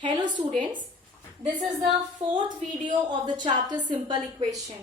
Hello students, this is the fourth video of the chapter Simple Equation.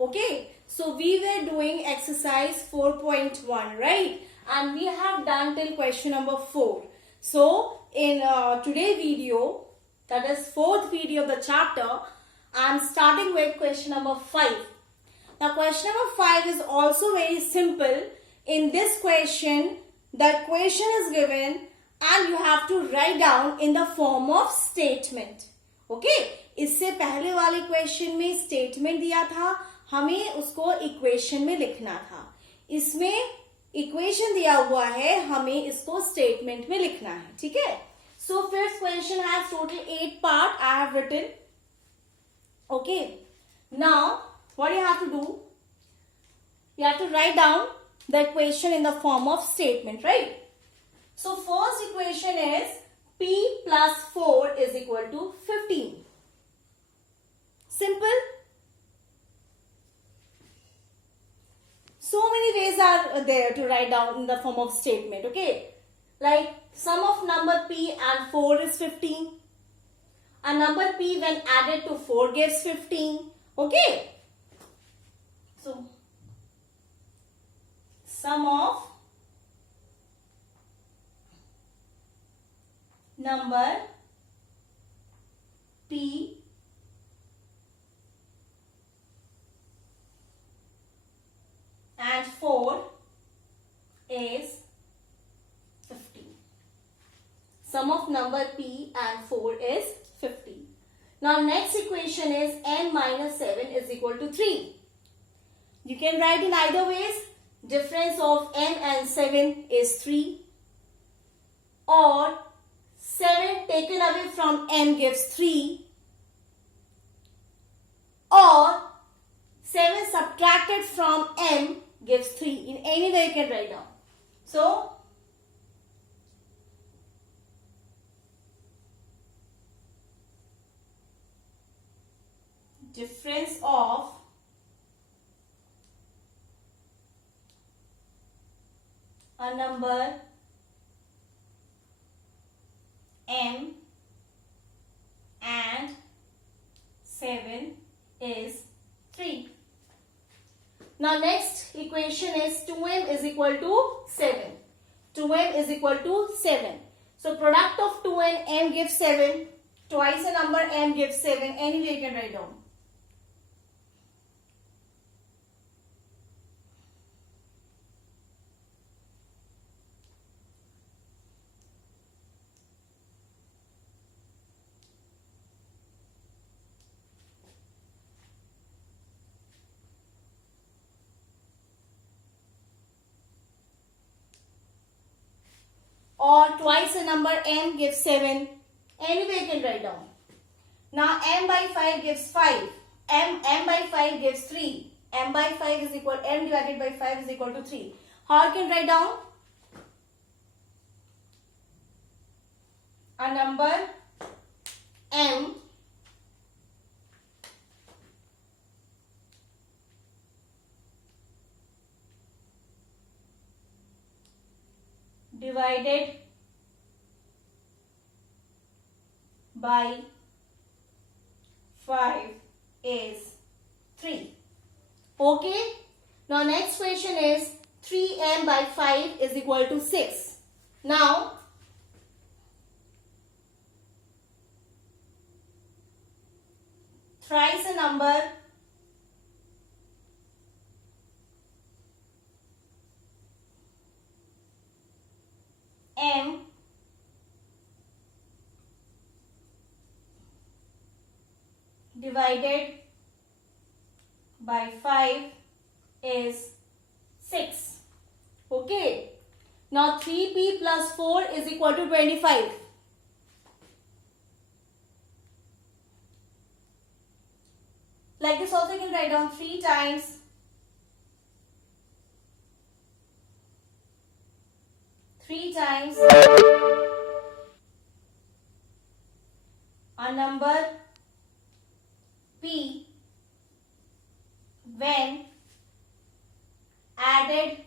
Okay, so we were doing exercise 4.1, right? And we have done till question number 4. So in today's video, that is fourth video of the chapter, I am starting with question number 5. Now question number 5 is also very simple. In this question, the equation is given and you have to write down in the form of statement. Okay, इससे पहले वाले question में statement दिया था, हमें उसको equation में लिखना था. इसमें इक्वेशन दिया हुआ है, हमें इसको स्टेटमेंट में लिखना है. ठीक है. So fifth question has total 8 part I have written. Okay, now what you have to do, you have to write down the equation in the form of statement, right? So first equation is p plus 4 is equal to 15. Simple. So many ways are there to write down in the form of statement, okay? Like sum of number p and 4 is 15. A number p when added to 4 gives 15, okay? So, sum of number p and 4 is 50. Sum of number p and 4 is 50. Now, next equation is n minus 7 is equal to 3. You can write in either ways. Difference of n and 7 is 3. Or 7 taken away from n gives 3. Or 7 subtracted from n gives 3. In any way you can write down. So, difference of a number m and 7 is 3. Now next equation is 2m is equal to 7. 2m is equal to 7. So product of 2 and m gives 7. Twice a number m gives 7. Anyway you can write down. Or twice a number m gives 7. Anyway you can write down. Now m by 5 gives 5. m by 5 gives 3. m by 5 is equal, m divided by 5 is equal to 3. How you can write down? A number m divided by 5 is 3. Okay. Now next question is 3m by 5 is equal to 6. Now thrice a number m divided by 5 is 6. Okay. Now 3p plus 4 is equal to 25. Like this also you can write down 3 times 3 times a number p when added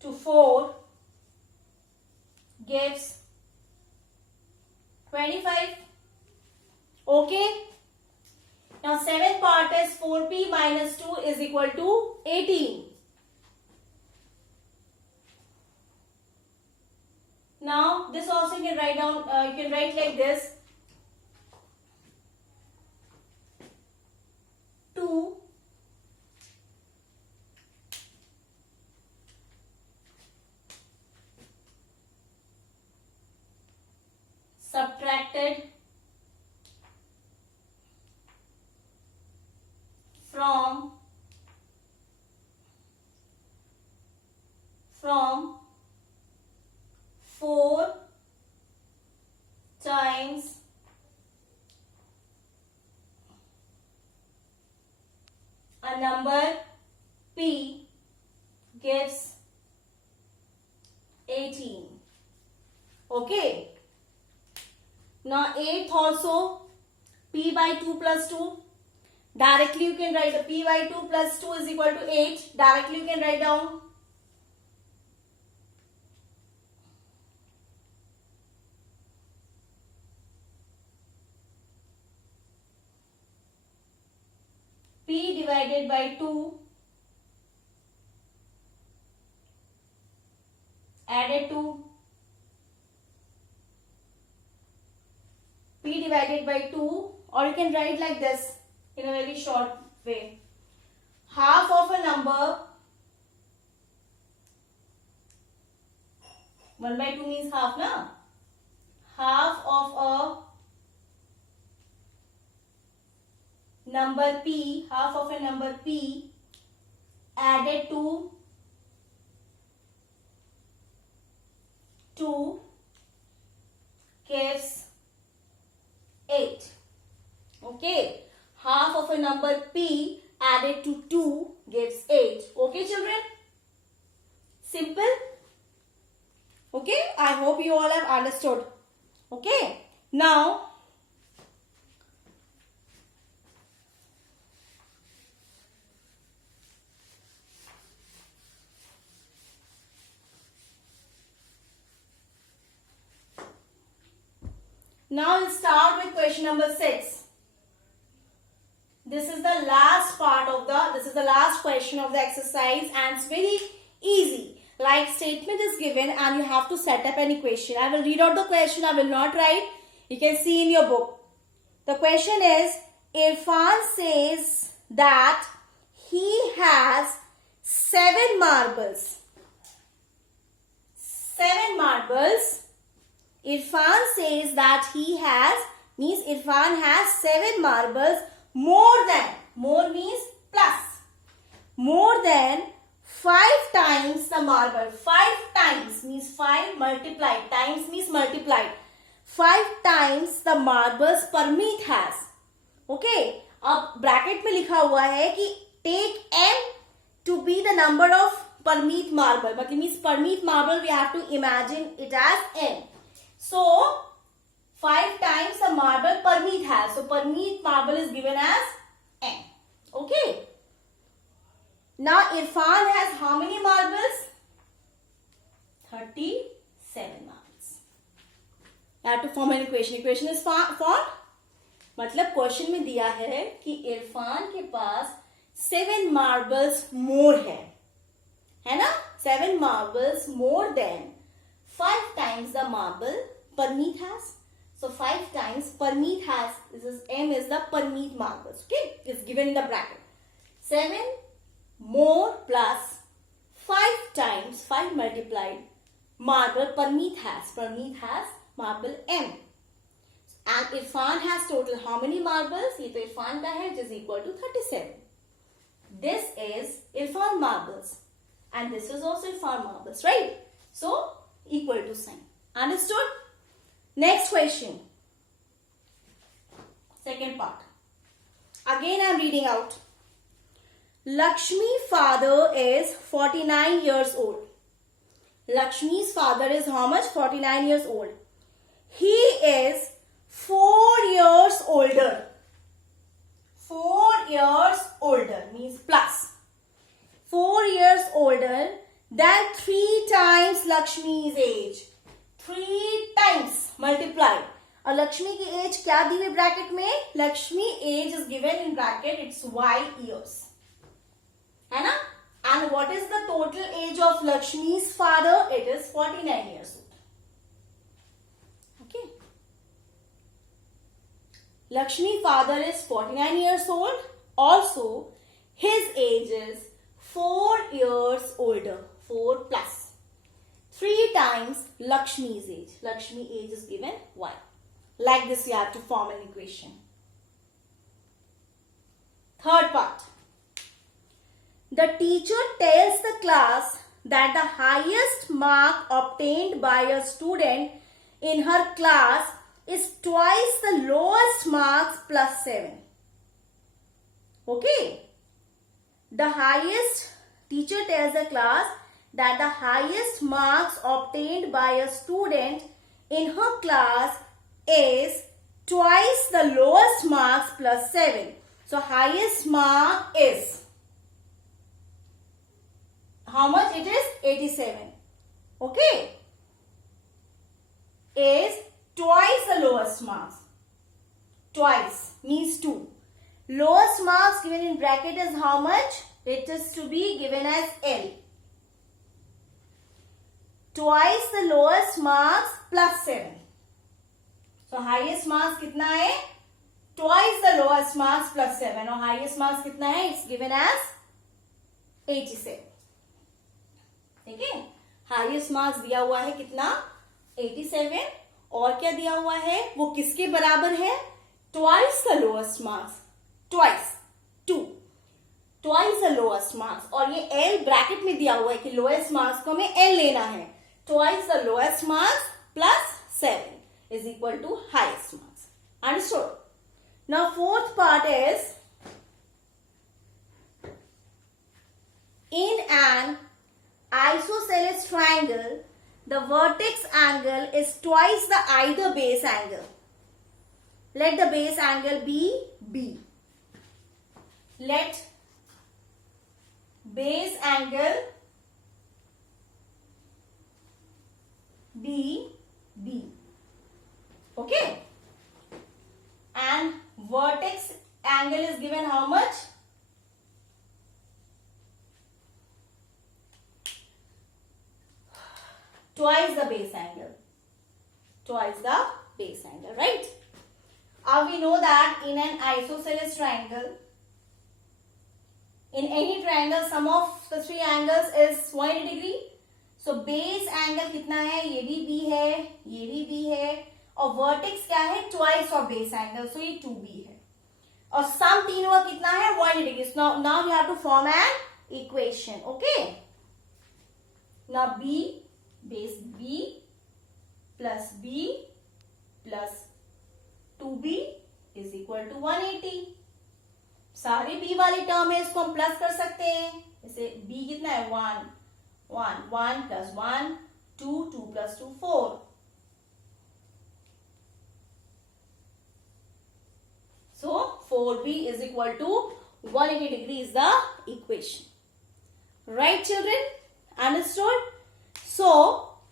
to 4 gives 25. Okay. Now 7th part is 4p minus 2 is equal to 18. Now this also you can write down, you can write like this. 2 subtracted from 4 times a number p gives 18. Okay. Now 8th also, p by 2 plus 2. Directly you can write the p by 2 plus 2 is equal to 8. Directly you can write down. P divided by 2 added to P divided by 2, or you can write like this in a very short way. Half of a number, 1 by 2 means half, na? Half of a number p, half of a number p added to 2 gives 8. Okay. Half of a number p added to 2 gives 8. Okay, children? Simple? Okay. I hope you all have understood. Okay. Now, we'll start with question number 6. This is the last question of the exercise, and it's very easy. Like statement is given and you have to set up an equation. I will read out the question. I will not write. You can see in your book. The question is, Irfan says that he has 7 marbles. 7 marbles. Irfan says that he has, means Irfan has 7 marbles more means plus, more than 5 times the marble. 5 times means 5 multiplied, times means multiplied. 5 times the marbles Parmeet has. Okay, अब bracket में लिखा हुआ है कि take m to be the number of Parmeet marble. But it means Parmeet marble we have to imagine it as m. So 5 times the marble Parmeet has. So Parmeet marble is given as n. Okay. Now Irfan has how many marbles? 37 marbles. You have to form an equation. Equation is formed. मतलब question में दिया है कि इरफान के पास 7 marbles more है ना? 7 marbles more than 5 times the marble Parmeet has. So 5 times Parmeet has, this is m is the Parmeet marbles. Okay, it's given in the bracket. 7 more plus 5 times 5 multiplied marble Parmeet has. Parmeet has marble m. And Irfan has total how many marbles? ये तो इरफान का है, which is equal to 37. This is Irfan marbles. And this is also Irfan marbles, right? So, equal to sign. Understood? Next question. Second part. Again I am reading out. Lakshmi's father is 49 years old. Lakshmi's father is how much? 49 years old. He is 4 years older. 4 years older means plus. 4 years older than 3 times Lakshmi's age. 3 times multiply. और लक्ष्मी की as क्या दी हुई bracket में? Lakshmi age is given in bracket, it's y years, है ना? And what is the total age of Lakshmi's father? It is 49 years old. Okay. Lakshmi father is 49 years old. Also, his age is 4 years older. 4 plus 3 times Lakshmi's age. Lakshmi age is given y. Like this, you have to form an equation. Third part. The teacher tells the class that the highest mark obtained by a student in her class is twice the lowest marks plus 7. Okay. The highest, teacher tells the class that the highest marks obtained by a student in her class is twice the lowest marks plus 7. So highest mark is, how much it is? 87. Okay. Is twice the lowest marks. Twice means 2. Lowest marks given in bracket is how much? It is to be given as L. Twice the lowest marks plus 7. So highest marks कितना है? Twice the lowest marks plus 7. और highest marks कितना है? It's given as 87. ठीक है? Highest marks दिया हुआ है कितना? 87. और क्या दिया हुआ है? वो किसके बराबर है? Twice the lowest marks. Twice 2. Twice the lowest marks. और ये एल ब्रैकेट में दिया हुआ है कि लोएस्ट मार्क्स को हमें एल लेना है. Twice the lowest marks plus 7 is equal to highest marks. Understood? Now fourth part is, in an isosceles triangle, the vertex angle is twice the either base angle. Let the base angle be B. Let base angle be B. Okay? And vertex angle is given how much? Twice the base angle. Twice the base angle, right? Now we know that in an isosceles triangle, in any triangle, sum of the 3 angles is 180 degree. So base angle कितना है? ये भी B है, ये भी B है, और vertex क्या है? Twice of base angle, so ये 2B है. और sum तीनों का कितना है? 180 degree. So now we have to form an equation. Okay? Now B, base B plus B plus 2B is equal to 180. सारी B वाली टर्म है, इसको हम प्लस कर सकते हैं. जैसे B कितना है? 1 1 1 plus 1 2 2 plus 2 4. So 4B is equal to 180 degree is the equation. Right, children? Understood? So,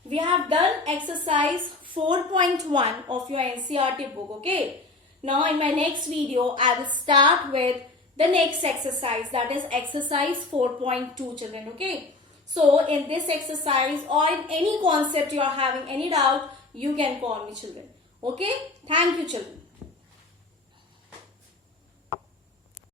we have done exercise 4.1 of your NCERT book, okay? Now, in my next video, I will start with the next exercise, that is exercise 4.2, children, okay? So, in this exercise or in any concept you are having any doubt, you can call me, children, okay? Thank you, children.